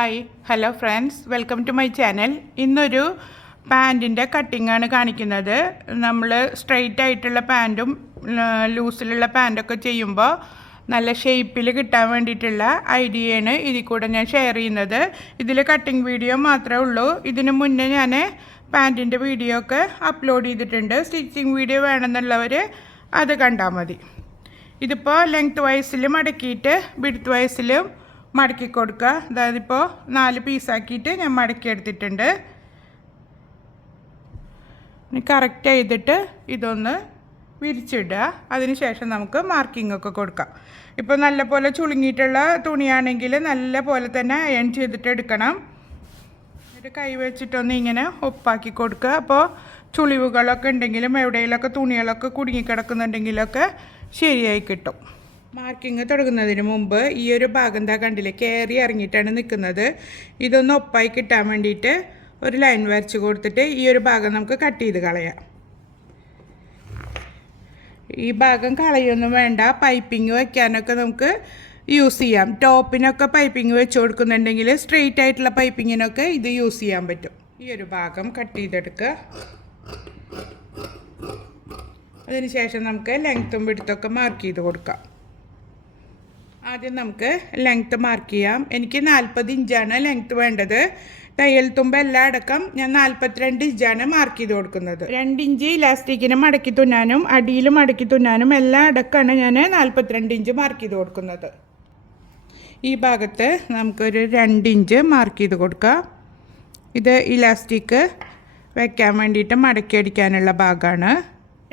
Hi hello friends, welcome to my channel. ഇന്നൊരു പാൻറ്റിൻ്റെ കട്ടിങ്ങാണ് കാണിക്കുന്നത്. നമ്മൾ സ്ട്രെയിറ്റ് ആയിട്ടുള്ള പാൻറ്റും ലൂസിലുള്ള പാൻറ്റൊക്കെ ചെയ്യുമ്പോൾ നല്ല ഷേപ്പിൽ കിട്ടാൻ വേണ്ടിയിട്ടുള്ള ഐഡിയയാണ് ഇതിൽ കൂടെ ഞാൻ ഷെയർ ചെയ്യുന്നത്. ഇതിൽ കട്ടിങ് വീഡിയോ മാത്രമേ ഉള്ളൂ. ഇതിന് മുന്നേ ഞാൻ പാൻറ്റിൻ്റെ വീഡിയോ ഒക്കെ അപ്ലോഡ് ചെയ്തിട്ടുണ്ട്. സ്റ്റിച്ചിങ് വീഡിയോ വേണമെന്നുള്ളവർ അത് കണ്ടാൽ മതി. ഇതിപ്പോൾ ലെങ്ത് വൈസിൽ മടക്കിയിട്ട് വിഡ്ത്ത് വൈസിലും മടക്കി കൊടുക്കുക. അതായത് ഇപ്പോൾ 4 പീസാക്കിയിട്ട് ഞാൻ മടക്കി എടുത്തിട്ടുണ്ട്. കറക്റ്റ് ചെയ്തിട്ട് ഇതൊന്ന് വിരിച്ചിടുക. അതിന് ശേഷം നമുക്ക് മാർക്കിംഗ് ഒക്കെ കൊടുക്കാം. ഇപ്പോൾ നല്ല പോലെ ചുളുങ്ങിയിട്ടുള്ള തുണിയാണെങ്കിൽ നല്ല പോലെ തന്നെ അയൺ ചെയ്തിട്ട് എടുക്കണം. എന്നിട്ട് കൈ വെച്ചിട്ടൊന്ന് ഇങ്ങനെ ഒപ്പാക്കി കൊടുക്കുക. അപ്പോൾ ചുളിവുകളൊക്കെ ഉണ്ടെങ്കിലും എവിടെയെങ്കിലുമൊക്കെ തുണികളൊക്കെ കുടുങ്ങിക്കിടക്കുന്നുണ്ടെങ്കിലൊക്കെ ശരിയായി കിട്ടും. മാർക്കിങ് തുടങ്ങുന്നതിന് മുമ്പ് ഈ ഒരു ഭാഗം എന്താ കണ്ടില്ലേ, കയറി ഇറങ്ങിയിട്ടാണ് നിൽക്കുന്നത്. ഇതൊന്ന് ഒപ്പായി കിട്ടാൻ വേണ്ടിയിട്ട് ഒരു ലൈൻ വരച്ച് കൊടുത്തിട്ട് ഈ ഒരു ഭാഗം നമുക്ക് കട്ട് ചെയ്ത് കളയാം. ഈ ഭാഗം കളയൊന്നും വേണ്ട, പൈപ്പിംഗ് വയ്ക്കാനൊക്കെ നമുക്ക് യൂസ് ചെയ്യാം. ടോപ്പിനൊക്കെ പൈപ്പിംഗ് വെച്ച് കൊടുക്കുന്നുണ്ടെങ്കിൽ സ്ട്രെയിറ്റ് ആയിട്ടുള്ള പൈപ്പിങ്ങിനൊക്കെ ഇത് യൂസ് ചെയ്യാൻ പറ്റും. ഈ ഒരു ഭാഗം കട്ട് ചെയ്തെടുക്കുക. അതിനുശേഷം നമുക്ക് ലെങ്ത്തും വിഡ്ത്തൊക്കെ മാർക്ക് ചെയ്ത് കൊടുക്കാം. ആദ്യം നമുക്ക് ലെങ്ത്ത് മാർക്ക് ചെയ്യാം. എനിക്ക് 40 ഇഞ്ചാണ് ലെങ്ത്ത് വേണ്ടത്. തയ്യൽ തുമ്പ് എല്ലാം അടക്കം ഞാൻ 42 ഇഞ്ചാണ് മാർക്ക് ചെയ്ത് കൊടുക്കുന്നത്. 2 ഇഞ്ച് ഇലാസ്റ്റിക്കിന് മടക്കി തുന്നാനും അടിയിൽ മടക്കി തുന്നാനും എല്ലാം അടക്കമാണ് ഞാൻ 42 ഇഞ്ച് മാർക്ക് ചെയ്ത് കൊടുക്കുന്നത്. ഈ ഭാഗത്ത് നമുക്കൊരു 2 ഇഞ്ച് മാർക്ക് ചെയ്ത് കൊടുക്കാം. ഇത് ഇലാസ്റ്റിക് വയ്ക്കാൻ വേണ്ടിയിട്ട് മടക്കി അടിക്കാനുള്ള ഭാഗമാണ്.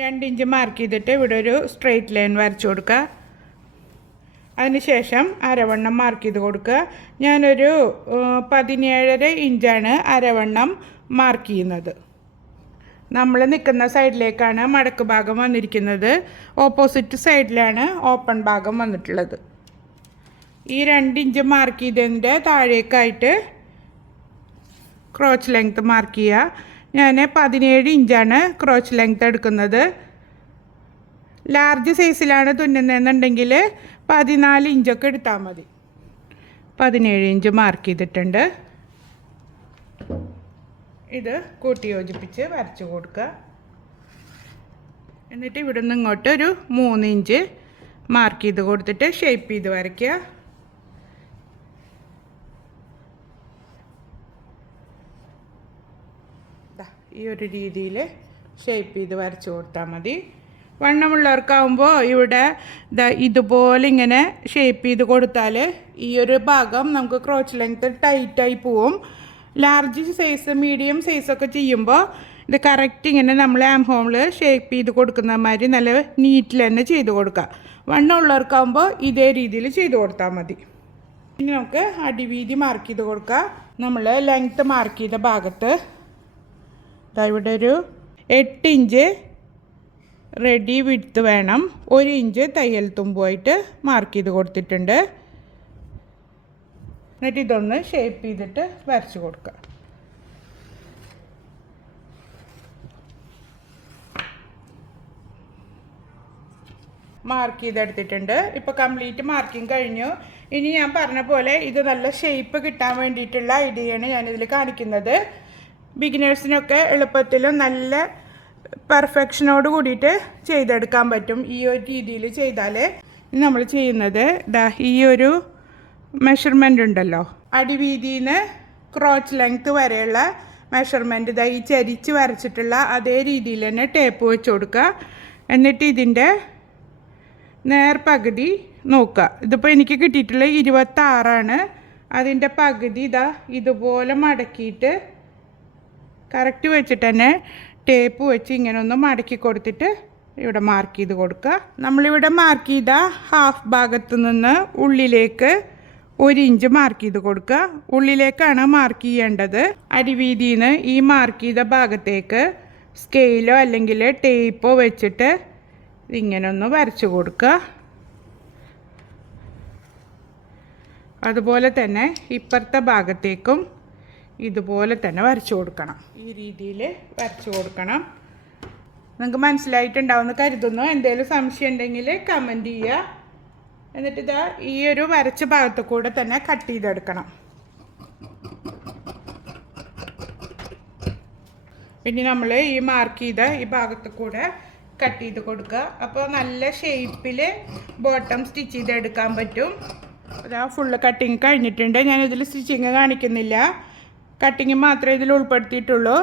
2 ഇഞ്ച് മാർക്ക് ചെയ്തിട്ട് ഇവിടെ ഒരു സ്ട്രെയിറ്റ് ലൈൻ വരച്ചു കൊടുക്കുക. അതിനുശേഷം അരവണ്ണം മാർക്ക് ചെയ്ത് കൊടുക്കുക. ഞാനൊരു 17.5 ഇഞ്ചാണ് അരവണ്ണം മാർക്ക് ചെയ്യുന്നത്. നമ്മൾ നിൽക്കുന്ന സൈഡിലേക്കാണ് മടക്ക് ഭാഗം വന്നിരിക്കുന്നത്. ഓപ്പോസിറ്റ് സൈഡിലാണ് ഓപ്പൺ ഭാഗം വന്നിട്ടുള്ളത്. ഈ 2 ഇഞ്ച് മാർക്ക് ചെയ്തതിൻ്റെ താഴേക്കായിട്ട് ക്രോച്ച് ലെങ്ത്ത് മാർക്ക് ചെയ്യുക. ഞാൻ 17 ഇഞ്ചാണ് ക്രോച്ച് ലെങ്ത്ത് എടുക്കുന്നത്. ലാർജ് സൈസിലാണ് തുന്നുന്നതെന്നുണ്ടെങ്കിൽ 14 ഇഞ്ചൊക്കെ എടുത്താൽ മതി. 17 ഇഞ്ച് മാർക്ക് ചെയ്തിട്ടുണ്ട്. ഇത് കൂട്ടി യോജിപ്പിച്ച് വരച്ച് കൊടുക്കുക. എന്നിട്ട് ഇവിടെ നിന്ന് ഇങ്ങോട്ട് ഒരു 3 ഇഞ്ച് മാർക്ക് ചെയ്ത് കൊടുത്തിട്ട് ഷേപ്പ് ചെയ്ത് വരയ്ക്കുക. ഈ ഒരു രീതിയിൽ ഷേപ്പ് ചെയ്ത് വരച്ച് കൊടുത്താൽ മതി. വണ്ണമുള്ളവർക്കാവുമ്പോൾ ഇവിടെ ഇതുപോലെ ഇങ്ങനെ ഷേപ്പ് ചെയ്ത് കൊടുത്താൽ ഈ ഒരു ഭാഗം നമുക്ക് ക്രോച്ച് ലെങ്ത്ത് ടൈറ്റായി പോവും. ലാർജ് സൈസ് മീഡിയം സൈസൊക്കെ ചെയ്യുമ്പോൾ ഇത് കറക്റ്റ് ഇങ്ങനെ നമ്മൾ ആം ഹോമിൽ ഷേപ്പ് ചെയ്ത് കൊടുക്കുന്ന മാതിരി നല്ല നീറ്റിൽ തന്നെ ചെയ്ത് കൊടുക്കുക. വണ്ണമുള്ളവർക്കാവുമ്പോൾ ഇതേ രീതിയിൽ ചെയ്ത് കൊടുത്താൽ മതി. ഇനി നമുക്ക് അടിവീതി മാർക്ക് ചെയ്ത് കൊടുക്കുക. നമ്മൾ ലെങ്ത്ത് മാർക്ക് ചെയ്ത ഭാഗത്ത് ഇവിടെ ഒരു 8 ഇഞ്ച് റെഡി വിഡ്ത്ത് വേണം. 1 ഇഞ്ച് തയ്യൽ തുമ്പുമായിട്ട് മാർക്ക് ചെയ്ത് കൊടുത്തിട്ടുണ്ട്. എന്നിട്ട് ഇതൊന്ന് ഷേപ്പ് ചെയ്തിട്ട് വരച്ച് കൊടുക്കുക. മാർക്ക് ചെയ്തെടുത്തിട്ടുണ്ട്. ഇപ്പോൾ കംപ്ലീറ്റ് മാർക്കിങ് കഴിഞ്ഞു. ഇനി ഞാൻ പറഞ്ഞ പോലെ ഇത് നല്ല ഷേപ്പ് കിട്ടാൻ വേണ്ടിയിട്ടുള്ള ഐഡിയയാണ് ഞാനിതിൽ കാണിക്കുന്നത്. ബിഗിനേഴ്സിനൊക്കെ എളുപ്പത്തിലും നല്ല പെർഫെക്ഷനോട് കൂടിയിട്ട് ചെയ്തെടുക്കാൻ പറ്റും. ഈ ഒരു രീതിയിൽ ചെയ്താൽ നമ്മൾ ചെയ്യുന്നത് ഈ ഒരു മെഷർമെൻ്റ് ഉണ്ടല്ലോ, അടിവീതിയിൽ നിന്ന് ക്രോച്ച് ലെങ്ത്ത് വരെയുള്ള മെഷർമെൻറ്റ് ഈ ചരിച്ച് വരച്ചിട്ടുള്ള അതേ രീതിയിൽ തന്നെ ടേപ്പ് വെച്ച് കൊടുക്കുക. എന്നിട്ട് ഇതിൻ്റെ നേർപകുതി നോക്കുക. ഇതിപ്പോൾ എനിക്ക് കിട്ടിയിട്ടുള്ള 26ആണ്. അതിൻ്റെ പകുതി ഇതുപോലെ മടക്കിയിട്ട് കറക്റ്റ് വെച്ചിട്ട് തന്നെ ടേപ്പ് വെച്ച് ഇങ്ങനെ ഒന്ന് മടക്കി കൊടുത്തിട്ട് ഇവിടെ മാർക്ക് ചെയ്ത് കൊടുക്കുക. നമ്മളിവിടെ മാർക്ക് ചെയ്ത ഹാഫ് ഭാഗത്തു നിന്ന് ഉള്ളിലേക്ക് 1 ഇഞ്ച് മാർക്ക് ചെയ്ത് കൊടുക്കുക. ഉള്ളിലേക്കാണ് മാർക്ക് ചെയ്യേണ്ടത്. അടിവീതിയിൽ നിന്ന് ഈ മാർക്ക് ചെയ്ത ഭാഗത്തേക്ക് സ്കെയിലോ അല്ലെങ്കിൽ ടേപ്പോ വെച്ചിട്ട് ഇങ്ങനെ ഒന്ന് വരച്ച് കൊടുക്കുക. അതുപോലെ തന്നെ ഇപ്പുറത്തെ ഭാഗത്തേക്കും ഇതുപോലെ തന്നെ വരച്ചു കൊടുക്കണം. ഈ രീതിയിൽ വരച്ചു കൊടുക്കണം. നിങ്ങൾക്ക് മനസ്സിലായിട്ടുണ്ടാവുമെന്ന് കരുതുന്നു. എന്തെങ്കിലും സംശയം ഉണ്ടെങ്കിൽ കമൻറ്റ് ചെയ്യുക. എന്നിട്ട് ഈ ഒരു വരച്ച ഭാഗത്ത് കൂടെ തന്നെ കട്ട് ചെയ്തെടുക്കണം. പിന്നെ നമ്മൾ ഈ മാർക്ക് ചെയ്ത ഈ ഭാഗത്ത് കൂടെ കട്ട് ചെയ്ത് കൊടുക്കുക. അപ്പോൾ നല്ല ഷേപ്പിൽ ബോട്ടം സ്റ്റിച്ച് ചെയ്തെടുക്കാൻ പറ്റും. അതാ ഫുള്ള് കട്ടിങ് കഴിഞ്ഞിട്ടുണ്ട്. ഞാനിതിൽ സ്റ്റിച്ചിങ് കാണിക്കുന്നില്ല, കട്ടിങ് മാത്രമേ ഇതിൽ ഉൾപ്പെടുത്തിയിട്ടുള്ളൂ.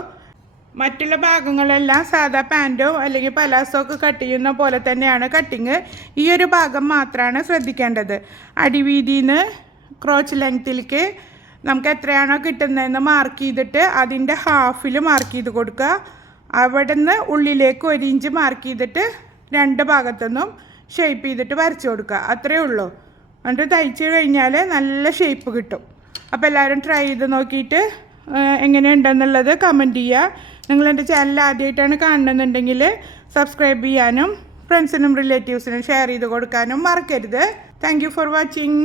മറ്റുള്ള ഭാഗങ്ങളെല്ലാം സാധാ പാൻറ്റോ അല്ലെങ്കിൽ പലാസോ ഒക്കെ കട്ട് ചെയ്യുന്ന പോലെ തന്നെയാണ് കട്ടിങ്. ഈ ഒരു ഭാഗം മാത്രമാണ് ശ്രദ്ധിക്കേണ്ടത്. അടിവീതിയിൽ നിന്ന് ക്രോച്ച് ലെങ്ത്തിലേക്ക് നമുക്ക് എത്രയാണോ കിട്ടുന്നതെന്ന് മാർക്ക് ചെയ്തിട്ട് അതിൻ്റെ ഹാഫിൽ മാർക്ക് ചെയ്ത് കൊടുക്കുക. അവിടെ നിന്ന് ഉള്ളിലേക്ക് 1 ഇഞ്ച് മാർക്ക് ചെയ്തിട്ട് 2 ഭാഗത്തുനിന്നും ഷേപ്പ് ചെയ്തിട്ട് വരച്ച് കൊടുക്കുക. അത്രയേ ഉള്ളൂ. എന്നിട്ട് തയ്ച്ച് കഴിഞ്ഞാൽ നല്ല ഷേപ്പ് കിട്ടും. അപ്പോൾ എല്ലാവരും ട്രൈ ചെയ്ത് നോക്കിയിട്ട് എങ്ങനെയുണ്ടെന്നുള്ളത് കമൻറ്റ് ചെയ്യുക. നിങ്ങൾ എൻ്റെ ചാനൽ ആദ്യമായിട്ടാണ് കാണുന്നുണ്ടെങ്കിൽ സബ്സ്ക്രൈബ് ചെയ്യാനും ഫ്രണ്ട്സിനും റിലേറ്റീവ്സിനും ഷെയർ ചെയ്ത് കൊടുക്കാനും മറക്കരുത്. Thank you for watching.